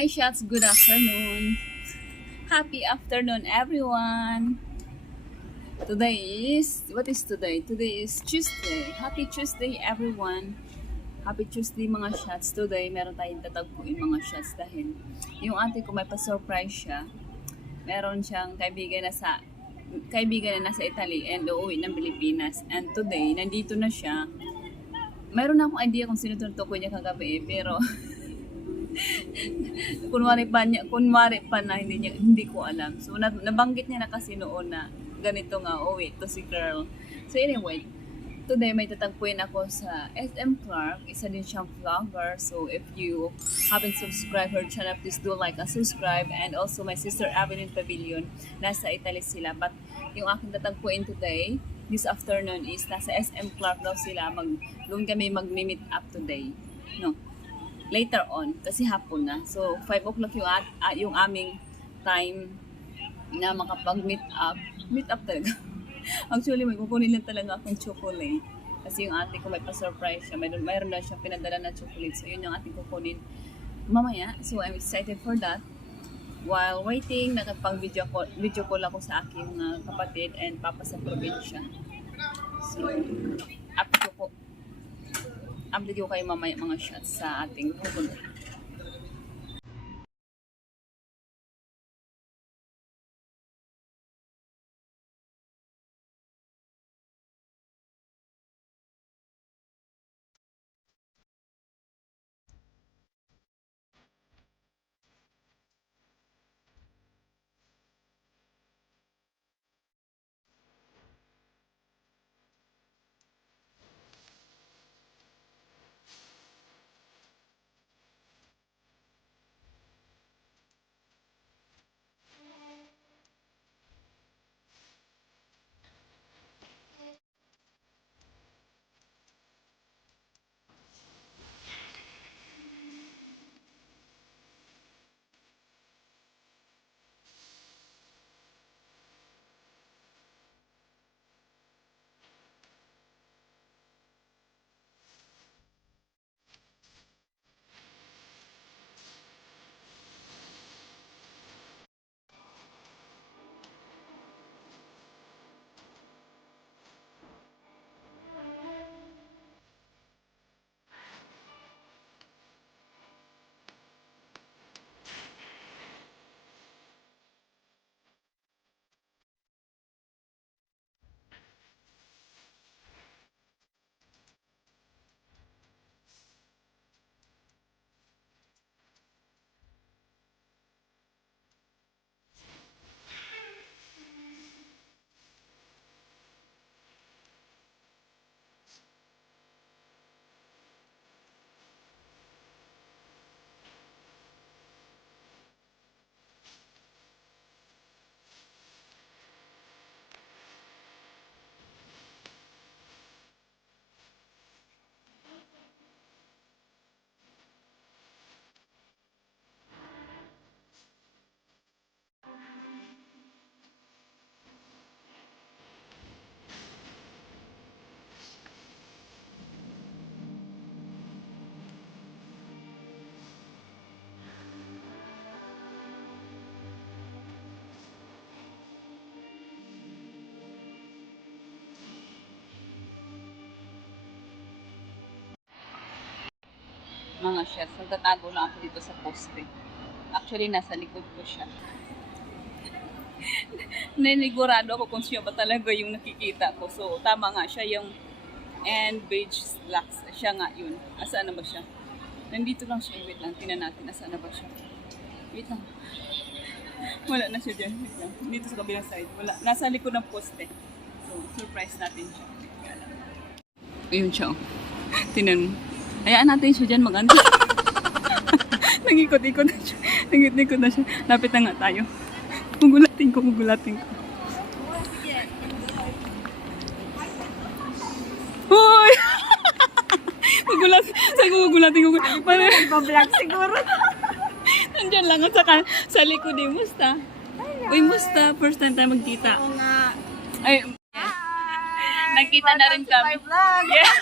Hi Shots, good afternoon. Happy afternoon everyone. Today is, what is today? Today is Tuesday. Happy Tuesday everyone. Happy Tuesday mga Shots. Today meron tayong tatagpuin mga Shots dahil yung ate ko may pa-surprise siya. Meron siyang kaibigan na nasa Italy and uuwi ng Pilipinas. And today, nandito na siya. Mayroon na akong idea kung sino tutukoy niya kagabi pero kunwari pa na hindi ko alam. So nabanggit niya na kasi noon na ganito nga, uwi to si girl. So anyway, today may tatagpuin ako sa SM Clark. Isa din siyang vlogger. So if you haven't subscribed her channel, please do like and subscribe. And also my sister Avenue Pavilion, nasa Italy sila. But yung aking tatagpuin today, this afternoon is nasa SM Clark daw sila. Doon kami mag-meet up today. No, later on, kasi hapon na. So, 5 o'clock yung aming time na makapag-meet up. Meet up talaga. Actually, may kukunin lang talaga akong chocolate. Kasi yung ate ko may pa-surprise siya. Mayroon na siyang pinadala na chocolate. So, yun yung ating kukunin mamaya. So, I'm excited for that. While waiting, nakapag-video call ako sa aking kapatid and papa sa probinsya. So, update ko kayo mamaya mga shots sa ating pupunta. Mga shots, nagtatago lang ako dito sa poste. Actually, nasa likod ko siya. Nanigurado ako kung siya ba talaga yung nakikita ko. So, tama nga, siya yung and beige slacks. Siya nga yun. Asaan na ba siya? Nandito lang siya. Wait lang, tingnan natin. Asaan na ba siya? Wait lang. Wala na siya dyan. Wait lang. Dito sa kabilang side. Wala. Nasa likod ng poste. So, surprise natin siya. Ayun siya. Tingnan mo. Hayaan natin siya dyan mag-anta. Nag-ikot-ikot na siya. Nag-ikot na siya. Lapit na nga tayo. Gugulatin ko. Hoy! Gugulatin ko. Parang Nagpa-vlog siguro. nandyan lang at sa likod eh. Musta? Uy, musta? First time tayo magkita. Oo nga. Ay, nagkita na rin kami. My vlog. Yeah.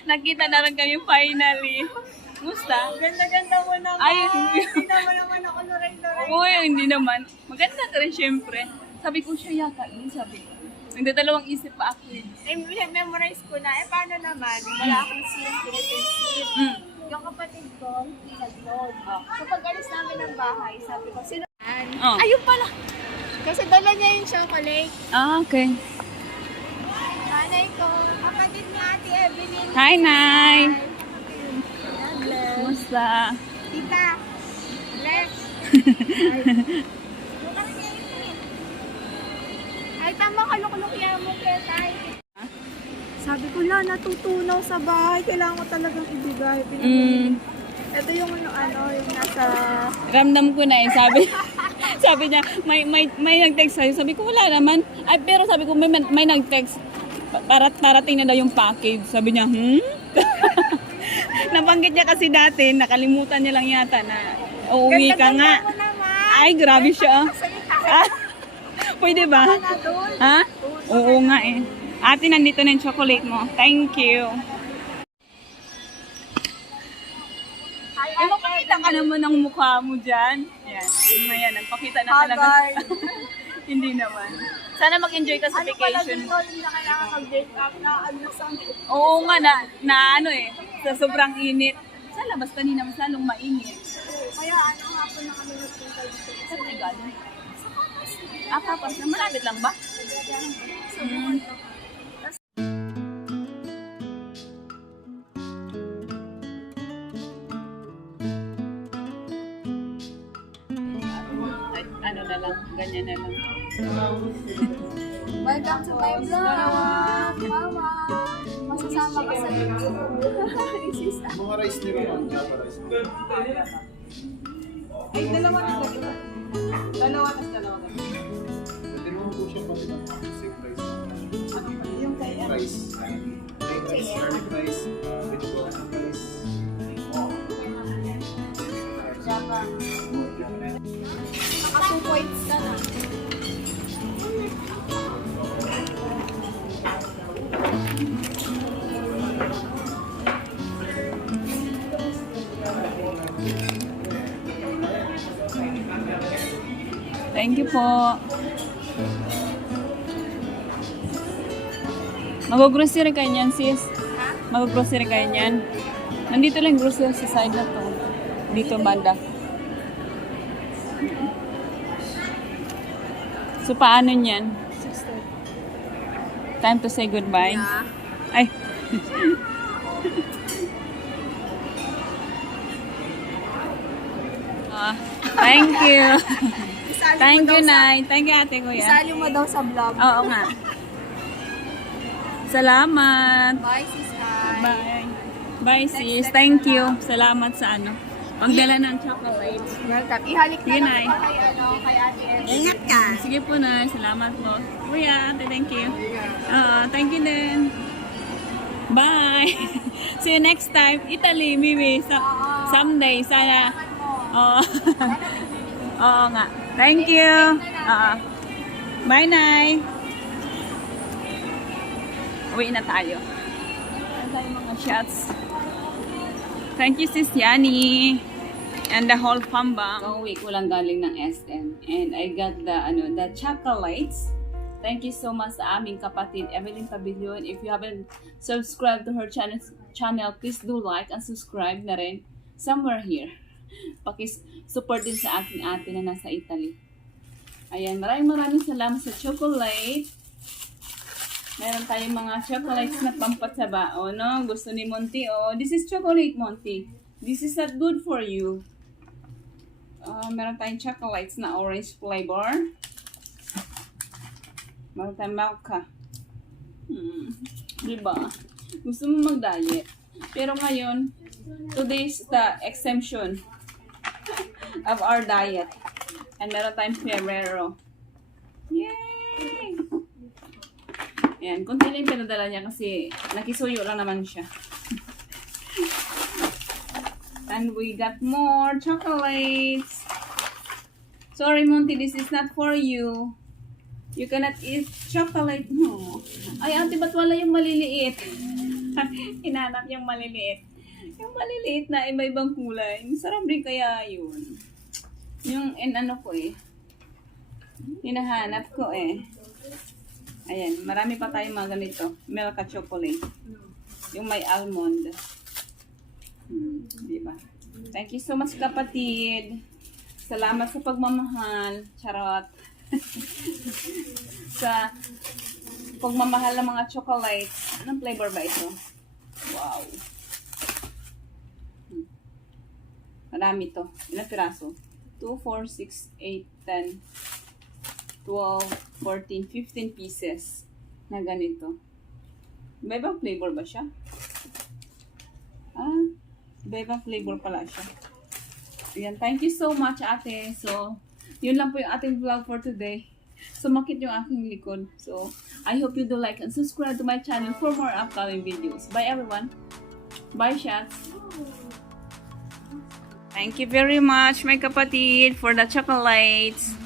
Nagkita na rin kami finally. Musta? Ganda-ganda mo naman. Ay, Hindi naman ako luray-luray. oo, hindi naman. Maganda ka rin, syempre. Sabi ko, siya yata yun, sabi ko. Nagdadalawang isip pa ako eh. Memorize ko na. Paano naman? Wala akong scene, Philippine Mm. Yung kapatid ko, hindi nag-load. So pag alis namin ng bahay, sabi ko, sino? Oh. Ayun pala! Kasi dala niya yung chocolate. Ah, okay. Nanay ko, kapatid ni Ate Evelyn. Hi, Nay! God bless. Musta? Tita, Lex. Ay, tama ka, lukulok yan mo kaya tayo. Sabi ko lang, natutunaw sa bahay. Kailangan ko talagang ibigay. Ito yung yung nasa... Ramdam ko na eh, sabi niya, may nag-text sa'yo. Sabi ko, wala naman. Ay, pero sabi ko, may nag-text. Parating na daw yung package. Sabi niya, Nabanggit niya kasi dati, nakalimutan niya lang yata na uuwi ka nga. Ganda-ganda mo naman. Ay, grabe siya. Ah, pwede ba? Na doon. Ha? Oo nga eh. Ate, nandito na yung chocolate mo. Thank you. Ay, makikita ka naman ng mukha mo dyan. Ayan. Ayan, nagpakita na talaga. Haggard. Hindi naman. Sana mag-enjoy ka sa Ano pala vacation dito, mo. hindi na kailangan mag-break up na something. Oo nga, na ano eh. Sa sobrang init. Sa labas kanina masyadong mainit. Kaya hapon na kami nagpunta dito. Sa Tagal. Ah, Kapas na. Malapit lang ba? Ano na lang, ganyan na lang. Welcome to my vlog, Mama. Masasama ka sa YouTube. Mga rice nila man, Java rice. Ay, dalawa na dalawa. Dalawa na dalawa. Pwede naman po siya pati ng same rice. Yung kay Rice. Plain rice, garlic rice, vegetable rice. Java. Naka 2 points ka na. Thank you po. Mag-grocery kayo niyan, sis. Mag-grocery kayo niyan. Nandito lang yung grocery sa side na to. Dito banda. So, paano niyan? 6:30. Time to say goodbye? Yeah. Ay. Ah, thank you. Thank you, Nay. Thank you, ate kuya. Isali mo daw sa vlog. Oo nga. Salamat. Bye, sis. Hi. Bye. Bye, sis. Thank you. Salamat sa ano. Pagdala ng chocolates. Welcome. Ihalik na Sige, lang Nay. ito kay Ate Evelyn. Ingat ka. Sige po, Nay. Salamat po. Kuya, ate, thank you. Thank you din. Bye. See you next time. Italy, maybe. Someday. Sana. Oo. Oo nga. Thank you. Bye, Nay. Uwi na tayo. Ano tayo mga shots? Thank you, Sis Yani. And the whole pamba. Uwi ko lang galing ng SM. And I got the chocolates. Thank you so much sa aming kapatid, Evelyn Pavilion. If you haven't subscribed to her channel, please do like and subscribe na rin. Somewhere here. Pakisupport din sa aking ate na nasa Italy. Ayan, maraming salamat sa chocolate. Meron tayong mga chocolates na pampatsaba. O, no? Gusto ni Monty, oh. This is chocolate, Monty. This is not good for you. Meron tayong chocolates na orange flavor. Meron tayong Milka. Diba? Gusto mo mag-diet. Pero ngayon, today is the exemption of our diet. And meron tayong Ferrero. Yay! Ayan, kunti lang yung pinadala niya kasi nakisuyo lang naman siya. And we got more chocolates. Sorry, Monty, this is not for you. You cannot eat chocolate. No. Ay, ate, ba't wala yung maliliit? Hinanap yung maliliit. Yung maliliit na iba-ibang kulay. Masarap rin kaya yun. Yung ano ko eh. Hinahanap ko eh. Ayan, marami pa tayong mga ganito. Milka chocolate. Yung may almond. Diba? Thank you so much, kapatid. Salamat sa pagmamahal. Charot. Sa pagmamahal ng mga chocolates. Anong flavor ba ito? Wow. Marami to. Ilang piraso? 2, 4, 6, 8, 10, 12, 14, 15 pieces na ganito. Iba-ibang flavor ba siya? Iba-ibang flavor pala siya. Ayan, thank you so much, ate. So, yun lang po yung ating vlog for today. Sumakit yung aking likod. So, I hope you do like and subscribe to my channel for more upcoming videos. Bye, everyone. Bye, shots. Thank you very much, my kapatid, for the chocolates.